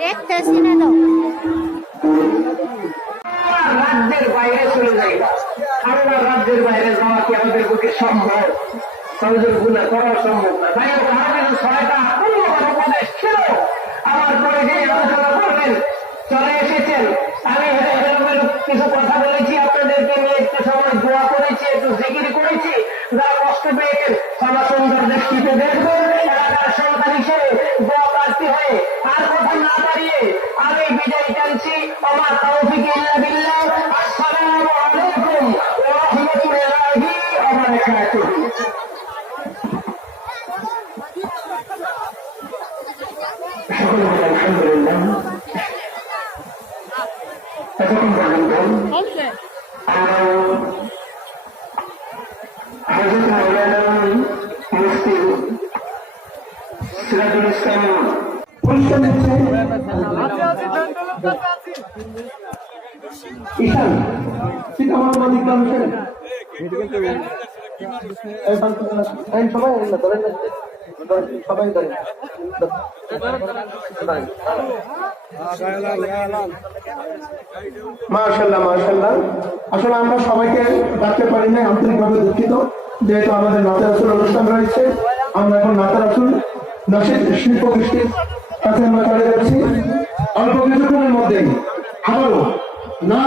দেখতেছি না তো রাজ্যের বাইরে চলে যাই আমরা রাজ্যের বাইরে যাওয়া কি আমাদের পক্ষে সম্ভব সহজের গুণা করা সম্ভব না তাই আমাদের ছয়টা উপদেশ ছিল আমার পরে যে আলোচনা করবেন চলে এসেছেন আমি কিছু কথা বলেছি আপনাদেরকে নিয়ে একটু সময় দোয়া করেছি একটু জিকির করেছি যারা কষ্ট পেয়েছেন সবা সুন্দর দৃষ্টিতে দেখবেন এলাকার সন্তান হিসেবে দোয়া প্রার্থী হয়ে আর কথা না দাঁড়িয়ে আমি বিদায় টানছি আমার তৌফিক ইল্লা বিল্লাহ আসসালামু আলাইকুম ওয়া রাহমাতুল্লাহি ওয়া বারাকাতুহু আলহামদুলিল্লাহ এতক্ষণ পর্যন্ত হযরত মাওলানা মুফতি সিরাজুল ইসলাম অনুষ্ঠান হচ্ছে ঈশান সীতামঢ় মালিক মানুষের সবাই সবাই ধরেন মাশাআল্লাহ মাশাআল্লাহ আসলে আমরা সবাইকে ডাকতে পারি না আন্তরিকভাবে দুঃখিত যেহেতু আমাদের নাতে রাসূল অনুষ্ঠান রয়েছে আমরা এখন নাতে রাসূল নাসিদ শিল্প গোষ্ঠীর কাছে আমরা চলে যাচ্ছি অল্প কিছুক্ষণের মধ্যেই আবারও